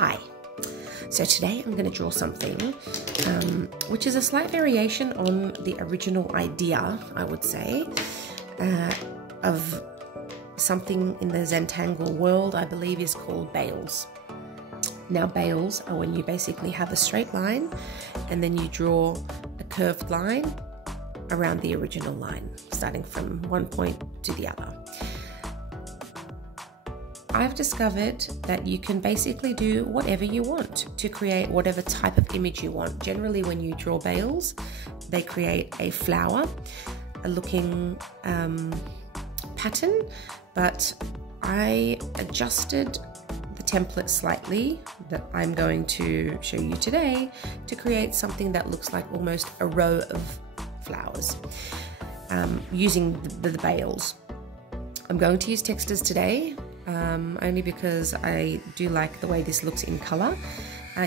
Hi, so today I'm going to draw something which is a slight variation on the original idea, I would say, of something in the Zentangle world I believe is called bales. Now bales are when you basically have a straight line and then you draw a curved line around the original line, starting from one point to the other. I've discovered that you can basically do whatever you want to create whatever type of image you want. Generally, when you draw bales, they create a flower looking pattern, but I adjusted the template slightly that I'm going to show you today to create something that looks like almost a row of flowers using the bales. I'm going to use textures today. Only because I do like the way this looks in color.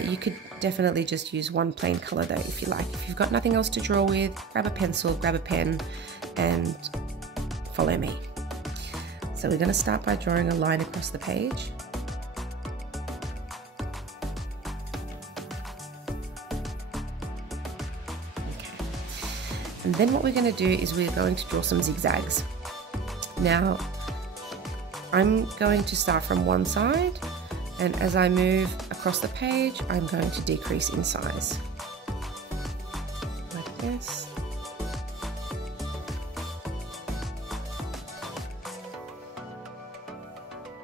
You could definitely just use one plain color though if you like. If you've got nothing else to draw with, grab a pencil, grab a pen, and follow me. So we're going to start by drawing a line across the page. Okay. And then what we're going to do is we're going to draw some zigzags. Now, I'm going to start from one side, and as I move across the page, I'm going to decrease in size, like this.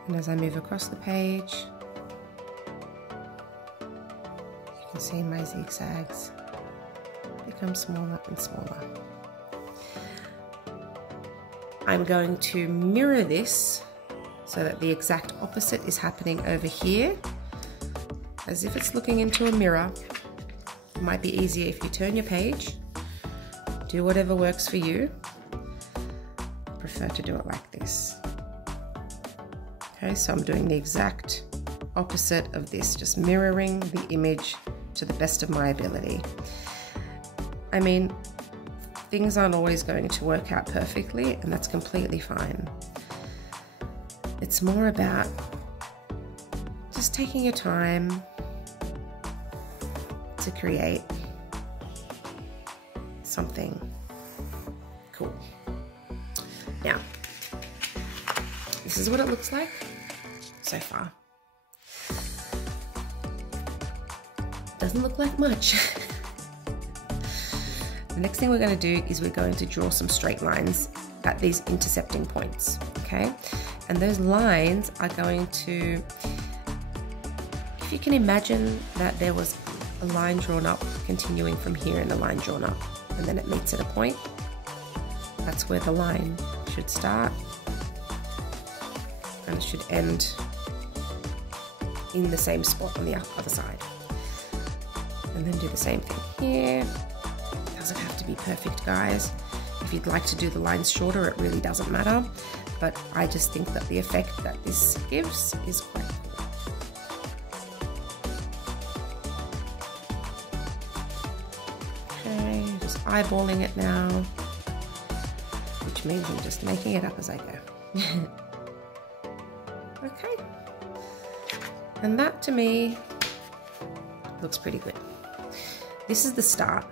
And as I move across the page, you can see my zigzags become smaller and smaller. I'm going to mirror this so that the exact opposite is happening over here, as if it's looking into a mirror. It might be easier if you turn your page, do whatever works for you. I prefer to do it like this. Okay, so I'm doing the exact opposite of this, just mirroring the image to the best of my ability. I mean, things aren't always going to work out perfectly, and that's completely fine. It's more about just taking your time to create something cool. Now, this is what it looks like so far. Doesn't look like much. The next thing we're going to do is we're going to draw some straight lines at these intercepting points, okay? And those lines are going to, if you can imagine that there was a line drawn up continuing from here and a line drawn up, and then it meets at a point, that's where the line should start and it should end in the same spot on the other side. And then do the same thing here. It doesn't have to be perfect, guys. If you'd like to do the lines shorter, it really doesn't matter. But I just think that the effect that this gives is quite cool. Okay, just eyeballing it now, which means I'm just making it up as I go. Okay, and that to me looks pretty good. This is the start.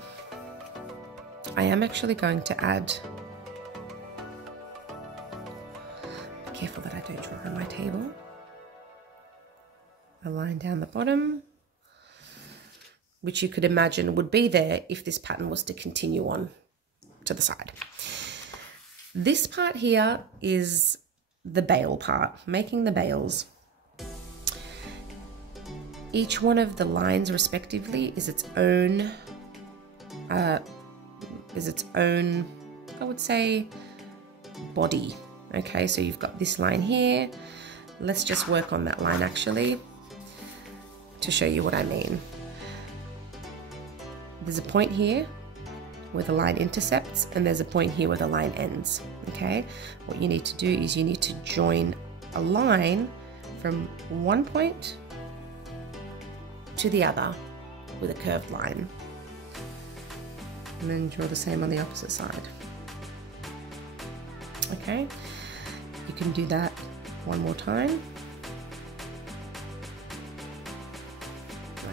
I am actually going to add, be careful that I don't draw on my table, a line down the bottom, which you could imagine would be there if this pattern was to continue on to the side. This part here is the bale part, making the bales. Each one of the lines respectively is its own, I would say, body. Okay, so you've got this line here. Let's just work on that line actually to show you what I mean. There's a point here where the line intercepts, and there's a point here where the line ends. Okay, what you need to do is you need to join a line from one point to the other with a curved line, and then draw the same on the opposite side. Okay, you can do that one more time.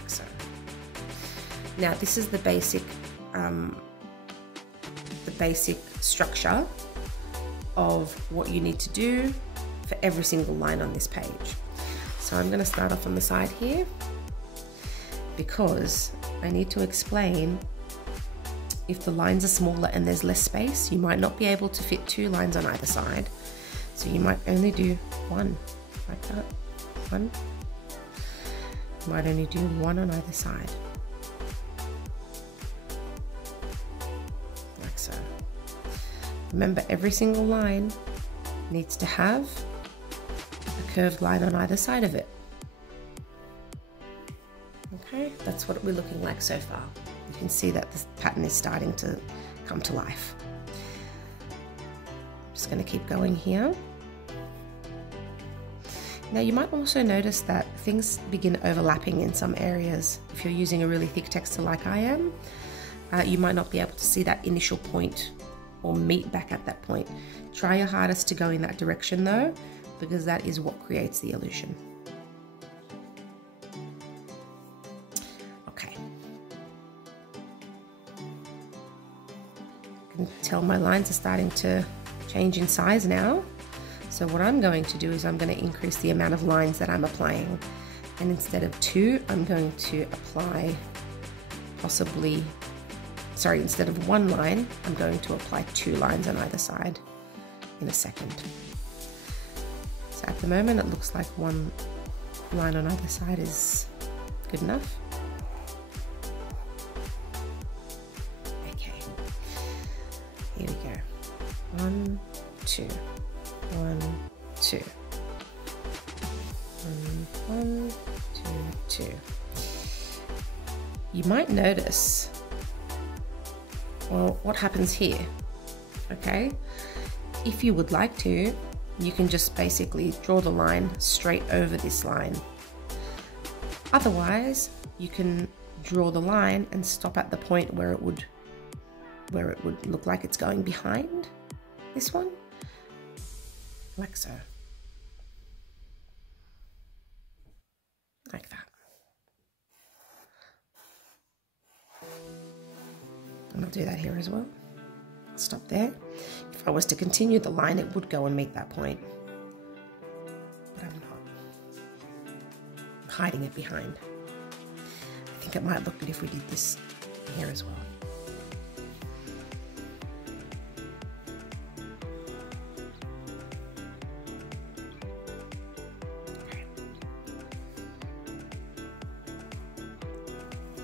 like so. Now this is the basic structure of what you need to do for every single line on this page. So I'm going to start off on the side here because I need to explain if the lines are smaller and there's less space, you might not be able to fit 2 lines on either side. So you might only do 1, like that, 1. You might only do 1 on either side, like so. Remember, every single line needs to have a curved line on either side of it. Okay, that's what we're looking like so far. You can see that this pattern is starting to come to life. Just going to keep going here. Now you might also notice that things begin overlapping in some areas. If you're using a really thick texture like I am, you might not be able to see that initial point or meet back at that point. Try your hardest to go in that direction though, because that is what creates the illusion. Okay. I can tell my lines are starting to change in size now. So what I'm going to do is I'm going to increase the amount of lines that I'm applying. And instead of 2, I'm going to apply instead of 1 line, I'm going to apply 2 lines on either side in a second. So at the moment it looks like 1 line on either side is good enough. Okay, here we go. 1, 2, 1, 2. 1, 2, 2. You might notice, well, what happens here, okay? If you would like to, you can just basically draw the line straight over this line. Otherwise, you can draw the line and stop at the point where it would look like it's going behind this one, like so. Like that. And I'll do that here as well. Stop there. If I was to continue the line, it would go and meet that point. But I'm not hiding it behind. I think it might look good if we did this here as well.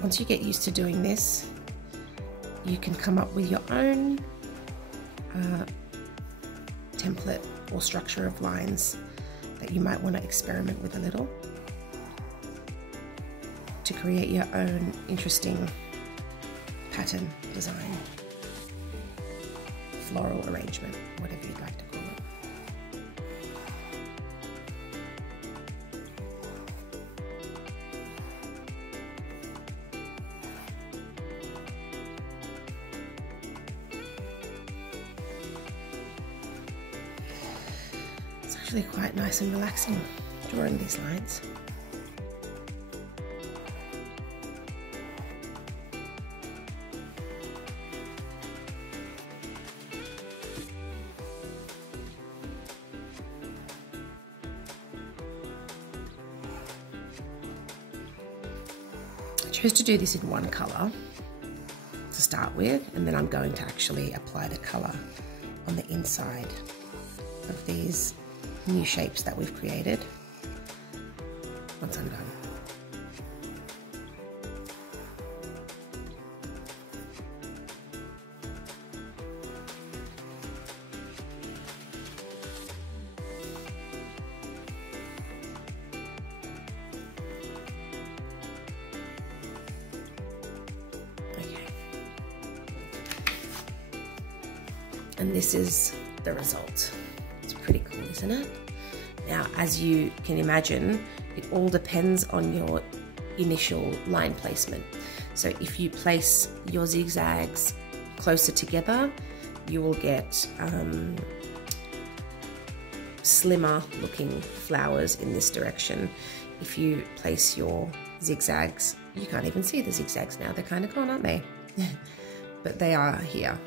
Once you get used to doing this, you can come up with your own template or structure of lines that you might want to experiment with a little to create your own interesting pattern design, floral arrangement, whatever you'd like to call it. Actually quite nice and relaxing drawing these lines. I chose to do this in one color to start with, and then I'm going to actually apply the color on the inside of these new shapes that we've created once I'm done. Okay. And this is the result. Pretty cool, isn't it? Now, as you can imagine, it all depends on your initial line placement. So if you place your zigzags closer together, you will get slimmer looking flowers in this direction. If you place your zigzags. You can't even see the zigzags now. They're kind of gone, aren't they? But they are here.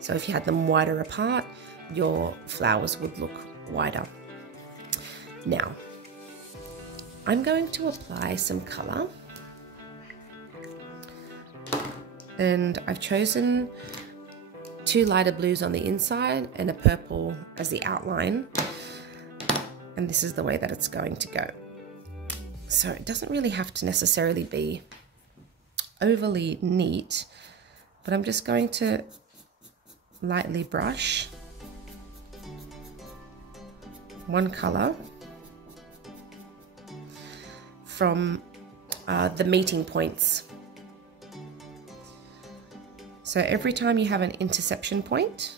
So if you had them wider apart, your flowers would look wider. Now, I'm going to apply some color. And I've chosen 2 lighter blues on the inside and a purple as the outline. And this is the way that it's going to go. So it doesn't really have to necessarily be overly neat, but I'm just going to lightly brush one color from the meeting points. So every time you have an intersection point,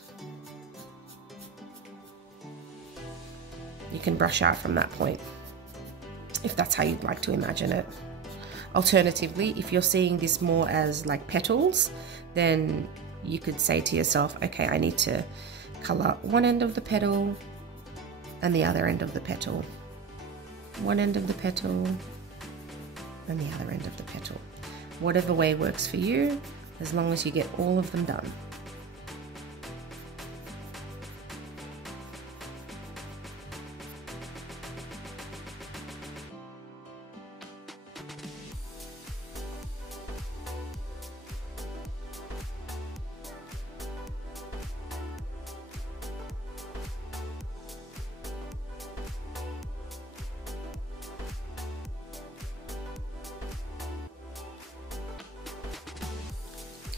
you can brush out from that point, if that's how you'd like to imagine it. Alternatively, if you're seeing this more as like petals, then you could say to yourself, okay, I need to color one end of the petal and the other end of the petal. One end of the petal and the other end of the petal. Whatever way works for you, as long as you get all of them done.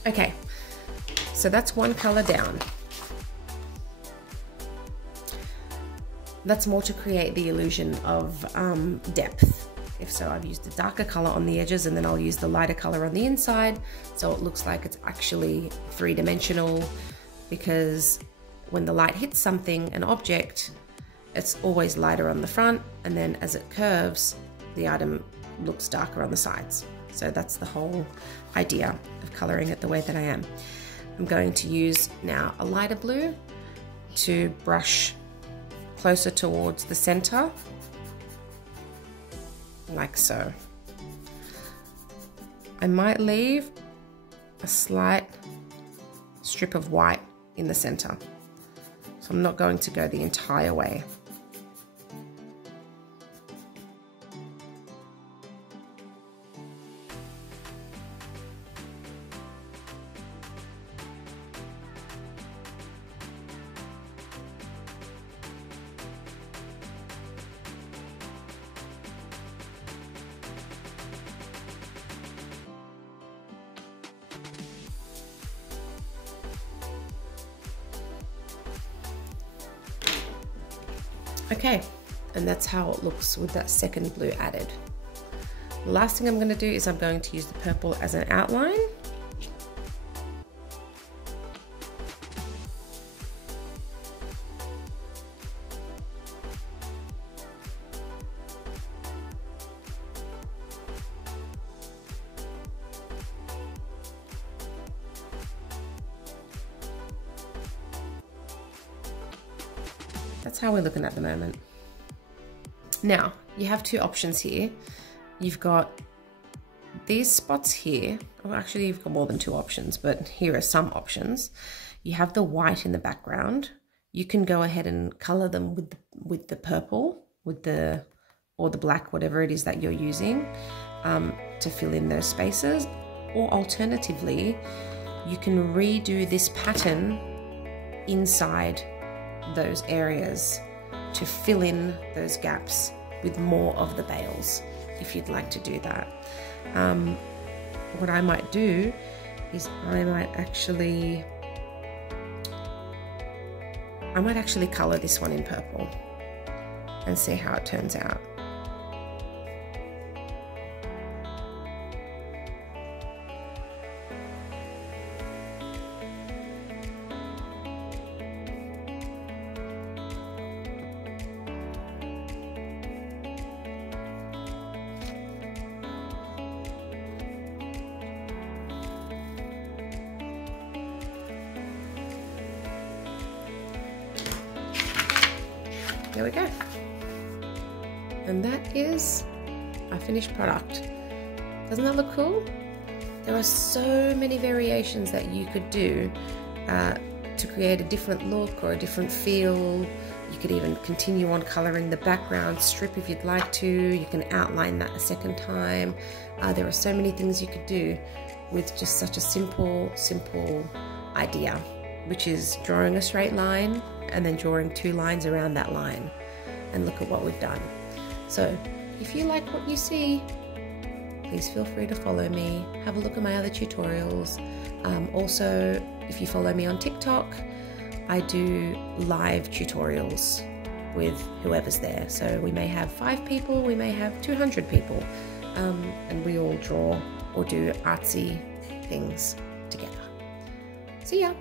Okay, so that's one color down. That's more to create the illusion of depth. If so, I've used a darker color on the edges and then I'll use the lighter color on the inside, so it looks like it's actually 3-dimensional, because when the light hits something, an object, it's always lighter on the front, and then as it curves, the item looks darker on the sides. So that's the whole idea of coloring it the way that I am. I'm going to use now a lighter blue to brush closer towards the center, like so. I might leave a slight strip of white in the center, so I'm not going to go the entire way. Okay, and that's how it looks with that second blue added. The last thing I'm going to do is I'm going to use the purple as an outline. That's how we're looking at the moment. Now, you have 2 options here. You've got these spots here. Well, actually, you've got more than 2 options, but here are some options. You have the white in the background. You can go ahead and color them with the purple, or the black, whatever it is that you're using, to fill in those spaces. Or alternatively, you can redo this pattern inside those areas to fill in those gaps with more of the bales, if you'd like to do that. What I might do is I might actually color this one in purple and see how it turns out. There we go. And that is our finished product. Doesn't that look cool? There are so many variations that you could do to create a different look or a different feel. You could even continue on coloring the background strip if you'd like to. You can outline that a second time. There are so many things you could do with just such a simple idea, which is drawing a straight line and then drawing 2 lines around that line. And look at what we've done. So if you like what you see, please feel free to follow me. Have a look at my other tutorials. Also, if you follow me on TikTok, I do live tutorials with whoever's there. So we may have 5 people, we may have 200 people, and we all draw or do artsy things together. See ya.